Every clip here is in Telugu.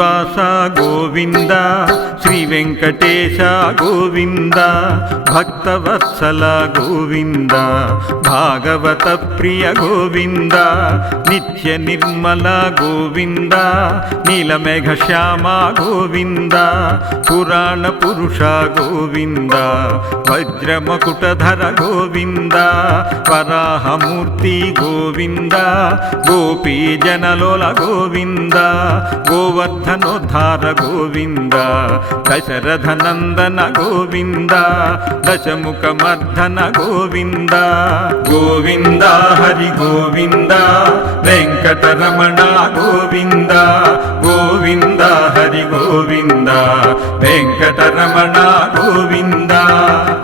శ్రీనివాస గోవింద, శ్రీ వెంకటేశ గోవింద, భక్తవత్సల గోవింద, భాగవత ప్రియ గోవింద, నిత్య నిర్మల గోవింద, నీలమేఘ శ్యామ గోవింద, పురాణ పురుష గోవింద, వజ్రమకుటధర గోవింద, వరాహమూర్తి గోవింద, గోపీ జనలోల గోవింద, గోవర్ధనోద్ధార గోవింద, దశరథ నందన గోవింద, దశముఖమర్ధన గోవింద, గోవింద హరి గోవింద, వెంకటరమణ గోవింద, గోవింద హరి గోవింద, వెంకటరమణ గోవింద,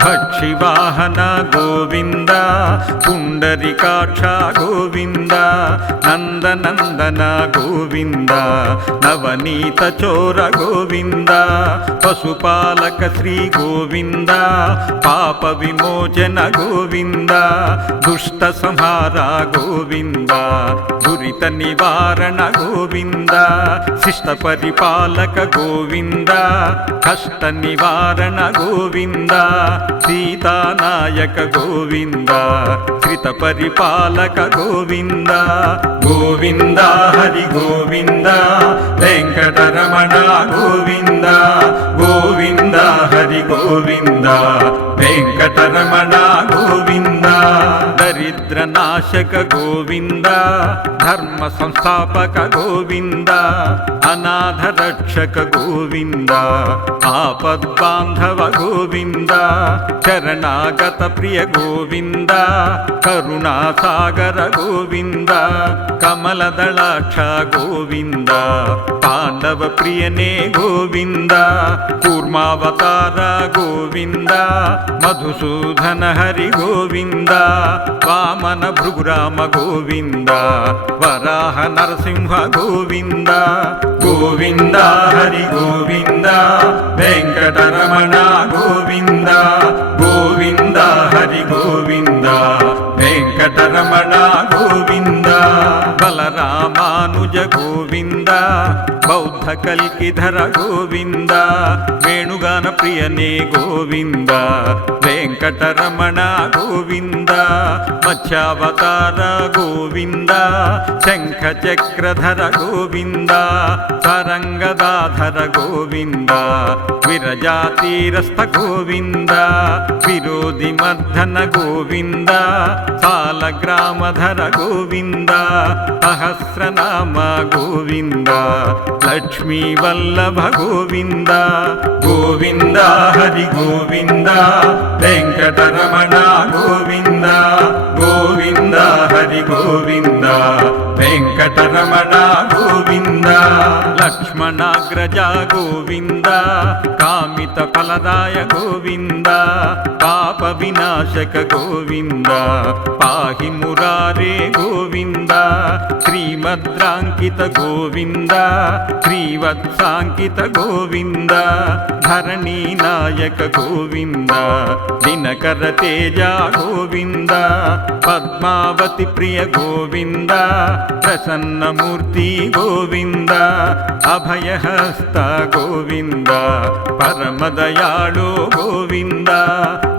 పక్షివాహన గోవింద, పుండరీకాక్ష గోవింద, నందనందన గోవింద, నవనీత చోర గోవింద, పశుపాలక శ్రీ గోవింద, పాప విమోచన గోవింద, దుష్ట సంహార గోవింద, దురిత నివారణ గోవింద, శిష్ట పరిపాలక గోవింద, కష్ట నివారణ గోవింద, సీతానాయక గోవింద, శ్రిత పరిపాలక గోవింద, గోవింద హరి గోవింద, వెంకటరమణ గోవింద, గోవింద హరి గోవింద, వెంకటరమణ గోవింద, దరిద్ర నాశక గోవింద, ధర్మ సంస్థాపక గోవింద, అనాథ రక్షక గోవింద, ఆపద్బాంధవ గోవింద, శరణాగత ప్రియ గోవింద, కరుణాసాగర గోవింద, కమలదళాక్ష గోవింద, పాండవ ప్రియనే గోవింద, కూర్మావతార గోవింద, మధుసూదన హరి గోవింద, వామన భృగురామ గోవింద, వరాహ నరసింహ గోవింద, గోవింద హరి గోవింద, వెంకటరమణ గోవింద, గోవింద హరి గోవింద, వెంకటరమణ గోవింద, బలరామానుజ గోవింద, బౌద్ధ కల్కిధర గోవింద, వేణుగాన ప్రియనే గోవింద, వెంకటరమణ గోవింద, మత్స్యావతార గోవింద, శంఖ చక్రధర గోవింద, తరంగదాధర గోవింద, విరజాతీరస్థ గోవింద, విరోధి మర్ధన గోవింద, సాలగ్రామధర గోవింద, సహస్రనామ గోవింద, లక్ష్మీ వల్లభ గోవింద, గోవింద హరి గోవింద, వెంకటరమణ గోవింద, గోవింద హరి గోవింద, వెంకటరమణ గోవింద, లక్ష్మణాగ్రజ గోవింద, కామిత ఫలదాయ గోవింద, పాప వినాశక గోవింద, పాహి మురారే గోవింద, శ్రీమద్రాంకిత గోవింద, శ్రీవత్సాంకిత గోవింద, ధరణీ నాయక గోవింద, దినకర తేజ గోవింద, పద్మావతి ప్రియ గోవింద, ప్రసన్నమూర్తి గోవింద, అభయహస్త గోవింద, పరమదయాళు గోవింద,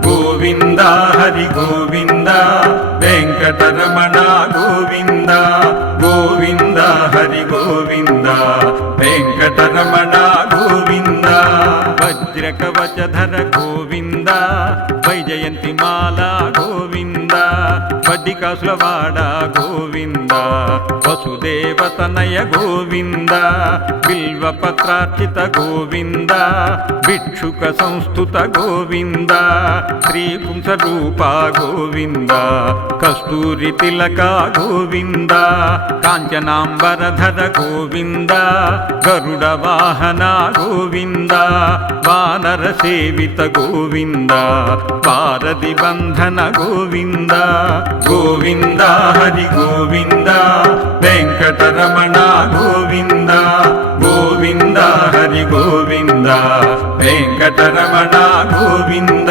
గోవింద హరి గోవింద, వెంకటరమణ గోవింద, గోవింద హరి గోవింద, వెంకటరమణ గోవింద, వజ్రకవచధర గోవింద, వైజయంతి మాల గోవింద, వడ్డికాసులవాడ గోవింద, వసుదేవతనయ గోవింద, బిల్వపత్రార్చిత గోవింద, భిక్షుక సంస్థుత గోవింద, శ్రీపుంసరూప గోవింద, కస్తూరి తిలక గోవింద, కాంచనాంబరధర గోవింద, గరుడ వాహన గోవింద, వానర సేవిత గోవింద, వారధి బంధన గోవింద, గోవింద హరి గోవింద, వెంకటరమణ గోవింద, గోవింద హరి గోవింద, వెంకటరమణ గోవింద,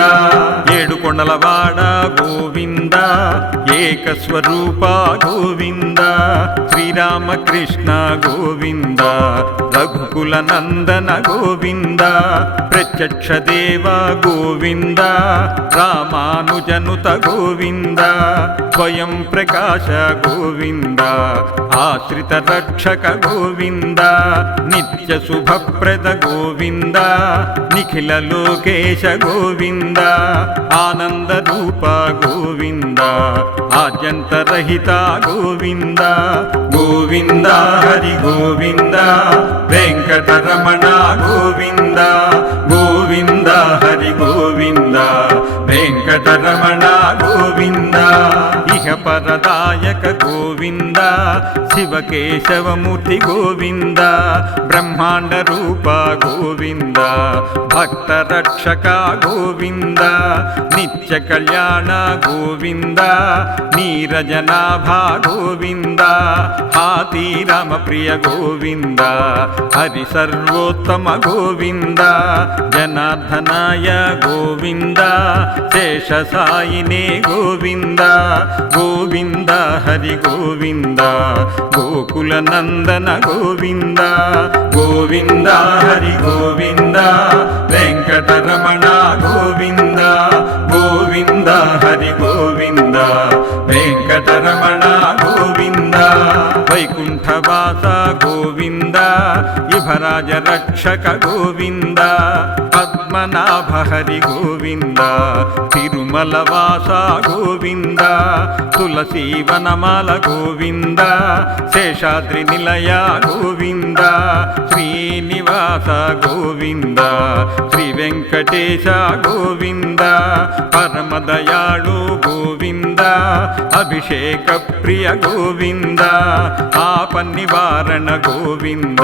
ఏడుకొండ తిరుమణలవాడ గోవింద ఏకస్వరూప గోవింద శ్రీరామకృష్ణ గోవింద రఘుకుల నందన గోవింద ప్రత్యక్ష దేవ గోవింద రామానుజనుత గోవింద స్వయం ప్రకాశ గోవింద ఆశ్రిత రక్షక గోవింద నిత్య శుభప్రద గోవింద నిఖిల లోకేశ గోవింద ఆనంద రూప గోవింద ఆద్యంతరహిత గోవింద గోవింద హరి గోవింద వెంకటరమణ గోవింద గోవింద హరి గోవింద వెంకటరమణ గోవింద ఇహ పరదాయక గోవింద శివకేశవమూర్తి గోవింద బ్రహ్మాండ రూప గోవింద భక్త రక్షక గోవింద నిత్య కళ్యాణ గోవింద నీరజనాభ గోవింద హాతి రామ ప్రియ గోవింద హరి సర్వోత్తమ గోవింద జనార్దనాయ గోవింద శేషసాయినే గోవింద గోవింద హరి గోవింద గోకుల నందన గోవింద గోవింద హరి గోవింద వెంకటరమణ గోవింద గోవింద హరి గోవింద వెంకటరమణ గోవింద వైకుంఠవాస గోవింద యువరాజ రక్షక గోవింద పద్మనాభ హరి గోవింద తిరుమల వాస గోవింద తులసీవనమాల గోవింద శేషాద్రి నిలయ గోవింద శ్రీనివాస గోవింద శ్రీ వెంకటేశ గోవింద పరమదయాళు గోవింద అభిషేక ప్రియ గోవింద ఆపన్నివారణ గోవింద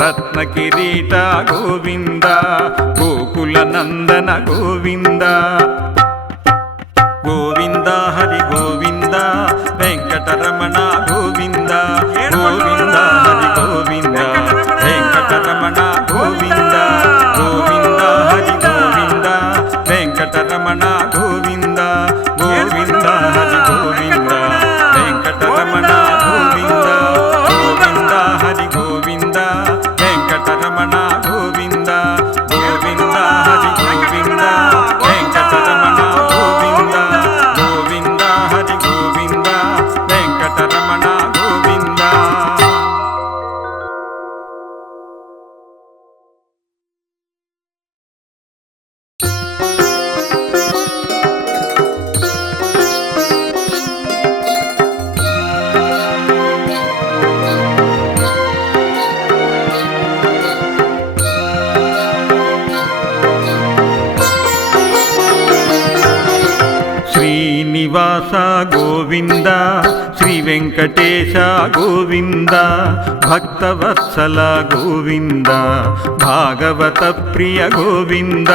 రత్న కిరీట గోవింద గోకుల నందన గోవింద గోవింద హరి గోవింద వెంకటరమణ గోవింద గోవింద హరి గోవింద వెంకటరమణ గోవింద గోవింద హరి గోవింద వెంకటరమణ గోవింద గోవింద హరి గోవింద వెంకటరమణ గోవింద గోవింద హరి గోవింద వెంకటరమణ గోవింద గోవింద హరి గోవింద వెంకటరమణ గోవింద గోవింద హరి గోవింద వెంకటరమణ గోవింద. శ్రీనివాస గోవింద శ్రీ వెంకటేశ గోవింద భక్తవత్సల గోవింద భాగవత ప్రియ గోవింద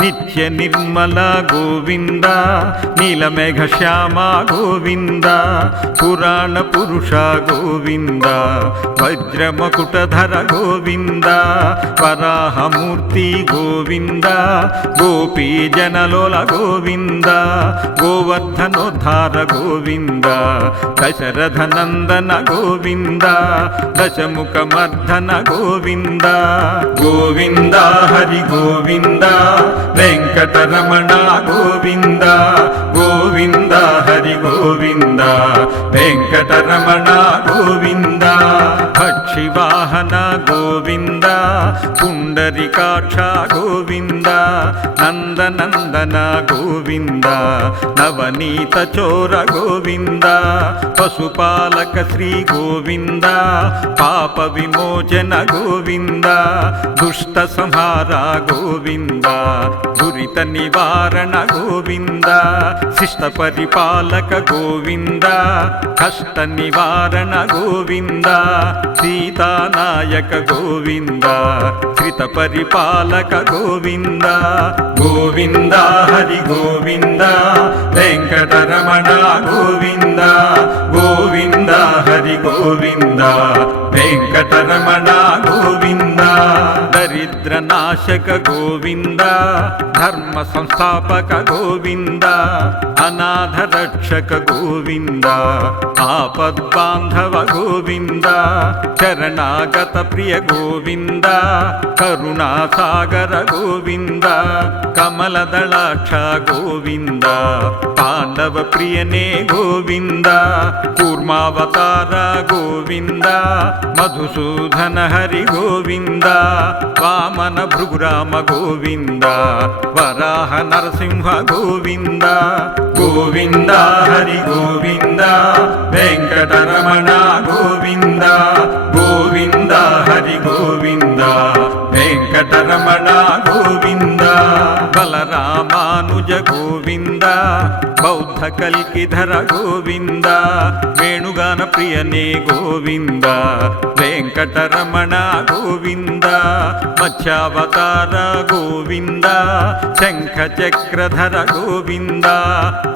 నిత్య నిర్మల గోవింద నీలమేఘ శ్యామ గోవింద పురాణ పురుష గోవింద వజ్రమకుటధర గోవింద వరాహమూర్తి గోవింద గోపీ జనలోల గోవింద గోవర్ధనోద్ధార గోవింద దశరథ నందన గోవింద దశముఖ మర్దన గోవింద గోవింద హరి గోవింద వెంకటరమణ గోవింద గోవింద హరి గోవింద వెంకటరమణ గోవింద పక్షివాహన గోవింద పుండరీకాక్ష గోవింద నందనందన గోవింద నవనీత చోర గోవింద పశుపాలక శ్రీ గోవింద పాప విమోచన గోవింద దుష్ట సంహార గోవింద దురిత నివారణ గోవింద శిష్ట పరిపాలక గోవింద కష్ట నివారణ గోవింద సీతానాయక గోవింద శ్రిత పరిపాలక గోవింద గోవింద హరి గోవింద వెంకటరమణ గోవింద గోవింద హరి గోవింద వెంకటరమణ గోవింద దరిద్రనాశక గోవింద ధర్మ సంస్థాపక గోవింద అనాథ రక్షక గోవింద ఆపద్బాంధవ గోవింద శరణాగత ప్రియ గోవింద కరుణాసాగర గోవింద కమలదళాక్ష గోవింద పాండవ ప్రియనే గోవింద కూర్మావతార గోవింద మధుసూదన హరి గోవింద వామన భృగురామ గోవింద వరాహ నరసింహ గోవింద గోవింద హరి గోవింద వెంకటరమణ గోవింద గోవింద హరి గోవింద వెంకటరమణ గోవింద బలరామానుజ గోవింద బౌద్ధ కల్కిధర గోవింద వేణుగాన ప్రియనే గోవింద వెంకటరమణ గోవింద మత్స్యావతార గోవింద శంఖ చక్రధర గోవింద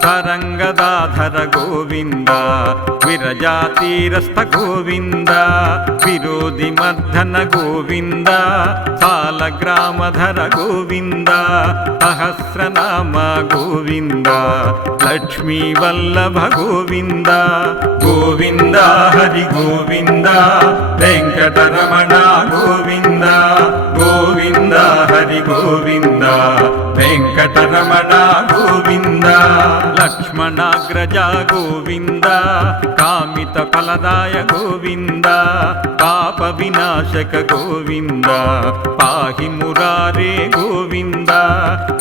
తరంగదాధర గోవింద విరజాతీరస్థ గోవింద విరోధి మర్ధన గోవింద సాలగ్రామధర గోవింద సహస్రనామ గోవింద లక్ష్మీ వల్లభ గోవింద గోవింద హరి గోవింద వెంకటరమణ గోవింద గోవింద హరి గోవింద వెంకటరమణ గోవింద లక్ష్మణాగ్రజ గోవింద కామిత ఫలదాయ గోవింద పాప వినాశక గోవింద పాహి మురారే గోవింద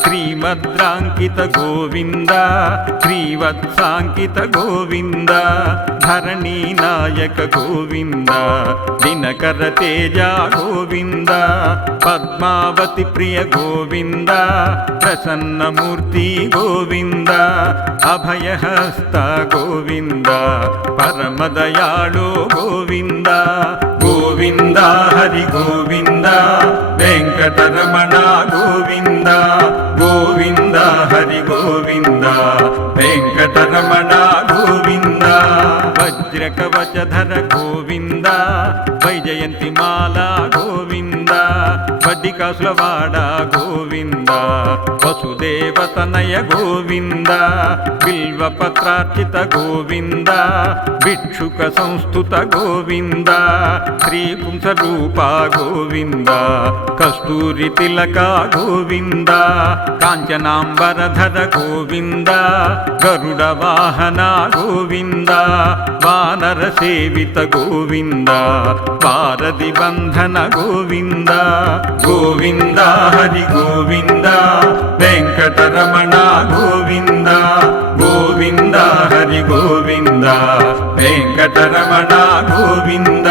శ్రీమద్రాంకిత గోవింద శ్రీవత్సాంకిత గోవింద ధరణీ నాయక గోవింద దినకర తేజ గోవింద పద్మావతి ప్రియ గోవింద ప్రసన్నమూర్తి గోవింద అభయహస్త గోవింద పరమదయాళో గోవింద గోవింద హరి గోవింద వెంకటరమణ గోవింద గోవింద హరి గోవింద వెంకటరమణ గోవింద వజ్రకవచధర గోవింద వైజయంతి మాల గోవింద వడ్డికాసులవాడ గోవింద వసుదేవతనయ గోవింద బిల్వపత్రార్చిత గోవింద భిక్షుక సంస్థుత గోవింద శ్రీపుంసరూప గోవింద కస్తూరి తిలక గోవింద కాంచనాంబరధర గోవింద గరుడ వాహన గోవింద వానర సేవిత గోవింద వారధి బంధన గోవింద గోవింద హరి గోవింద వెంకటరమణ గోవింద గోవింద హరి గోవింద వెంకటరమణ గోవింద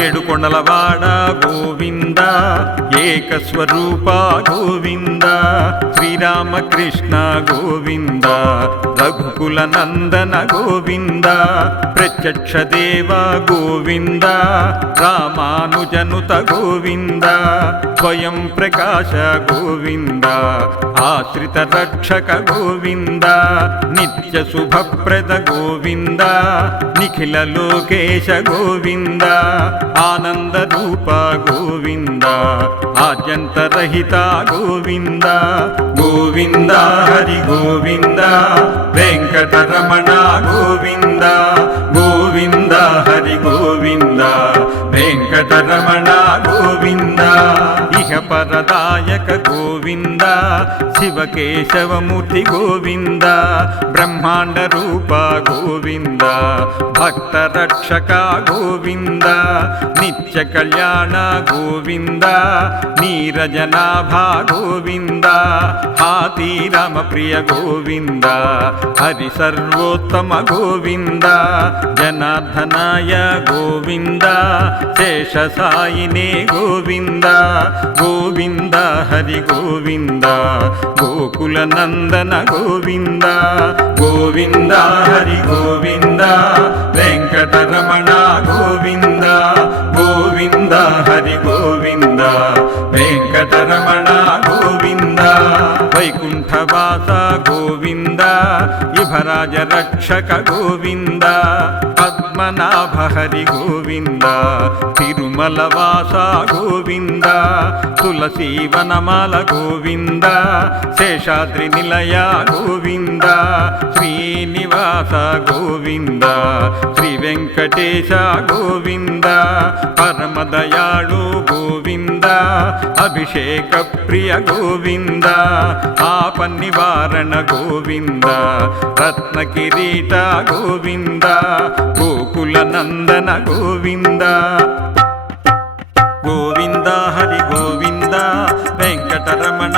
ఏడుకొండలవాడ గోవింద ఏకస్వరూప గోవింద శ్రీరామకృష్ణ గోవింద రఘుకుల నందన గోవింద ప్రత్యక్ష దేవ గోవింద రామానుజనుత గోవింద స్వయం ప్రకాశ గోవింద ఆశ్రిత రక్షక గోవింద నిత్య శుభప్రద గోవింద నిఖిల లోకేశ గోవింద ఆనంద రూప గోవింద ఆద్యంతరహిత గోవింద గోవింద హరి గోవింద వెంకటరమణ గోవింద గోవింద హరి గోవింద వెంకటరమణ గోవింద ఇహ పరదాయక గోవింద శివకేశవమూర్తి గోవింద బ్రహ్మాండ రూప గోవింద భక్త రక్షక గోవింద నిత్య కళ్యాణ గోవింద నీరజనాభ గోవింద హాతి రామ ప్రియ గోవింద హరి సర్వోత్తమ గోవింద జనార్దనాయ గోవింద శేషసాయినే గోవింద గోవింద హరి గోవింద గోకుల నందన గోవింద గోవింద హరి గోవింద వెంకటరమణ గోవింద గోవింద హరి గోవింద వెంకటరమణ గోవింద వైకుంఠవాస గోవింద ఇభరాజ రక్షక గోవింద పద్మ పద్మనాಭ హరి గోవింద తిరుమల వాస గోవింద తులసీవనమాల గోవింద శేషాద్రి నిలయ గోవింద శ్రీనివాస గోవింద శ్రీ వెంకటేశ గోవింద పరమదయాళు గోవింద అభిషేక ప్రియ గోవింద ఆపన్నివారణ గోవింద రత్న కిరీట గోవింద గోకుల నందన గోవింద గోవింద హరి గోవింద వెంకటరమణ